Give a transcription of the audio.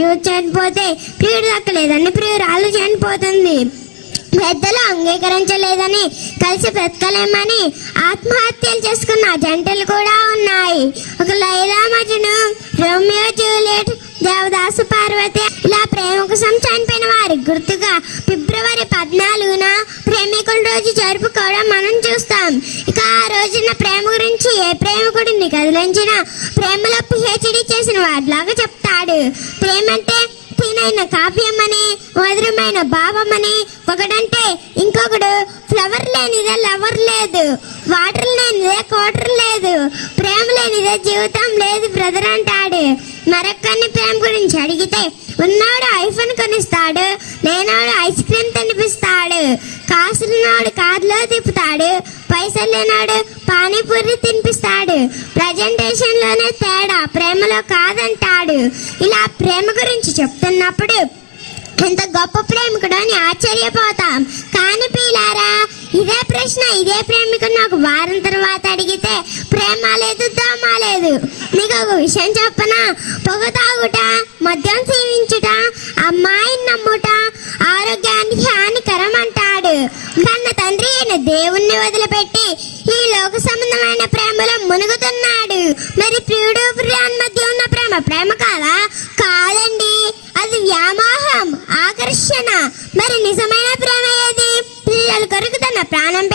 ప్రియుడు చనిపోతే ప్రియుడు దక్కలేదని ప్రియురాలు చనిపోతుంది. పెద్దలు అంగీకరించలేదని కలిసి బ్రతకలేమని ఆత్మహత్యలు చేసుకున్న జంటలు కూడా ఉన్నాయి. ఒక లైలా మజ్ను, రోమియో జూలియట్, దేవదాసు పార్వతి ఇలా ప్రేమ కోసం చనిపోయిన వారి గుర్తుగా ఫిబ్రవరి 14న ప్రేమికుల రోజు జరుపుకోవడం మనం చూస్తాం. ఇక ఆ రోజున ప్రేమ గురించి ఏ ప్రేమికుడిని కదిలించినా ప్రేమలో పిహెచ్డి చేసిన వాడిలాగా చెప్తాడు. ప్రేమ అంటే తీనైన కావ్యమని, మధురమైన భావమని, ఒకడంటే ఇంకొకడు ఫ్లవర్ లేనిదే లవర్ లేదు, వాటర్ లేనిదే క్వార్టర్ లేదు, ప్రేమ లేనిదే జీవితం లేదు బ్రదర్ అంటాడు. మరొకరిని ప్రేమ గురించి అడిగితే ఉన్నవాడు ఐఫోన్ కొనిస్తాడు, లేనివాడు ఐస్ క్రీమ్ తినిపిస్తాడు, కాసులున్నాడు కార్లో తిప్పుతాడు, పైసలు లేనాడు పానీపూరి తినిపిస్తాడు. ప్రజెంటేషన్ లోనే తేడా, ప్రేమలో కాదంటాడు. ఇలా ప్రేమ గురించి చెప్తున్నప్పుడు ఎంత గొప్ప ప్రేమికుడు అని ఆశ్చర్యపోతాం. కానీ పీలారా, ఇదే ప్రశ్న ఇదే ప్రేమికుడు నాకు వారం తర్వాత అడిగితే ప్రేమ లేదు దోమ లేదు. మీకు ఒక విషయం చెప్పనా? పొగ తాగుట, మద్యం సేవించుట, అమ్మాయిని నమ్ముట ఆరోగ్యానికి హానికరం అంటాడు. కన్న తండ్రి అయిన దేవుణ్ణి వదిలిపెట్టి ఈ లోక సంబంధమైన ప్రేమలో మునుగుతున్నాడు. మరి ప్రియుడు ప్రియాన్ మధ్య ఉన్న ప్రేమ ప్రేమ కాదా? కాదండి, అది వ్యామోహం, ఆకర్షణ. మరి నిజమైన ప్రేమ ఏది? పిల్లల కొరకు తన ప్రాణం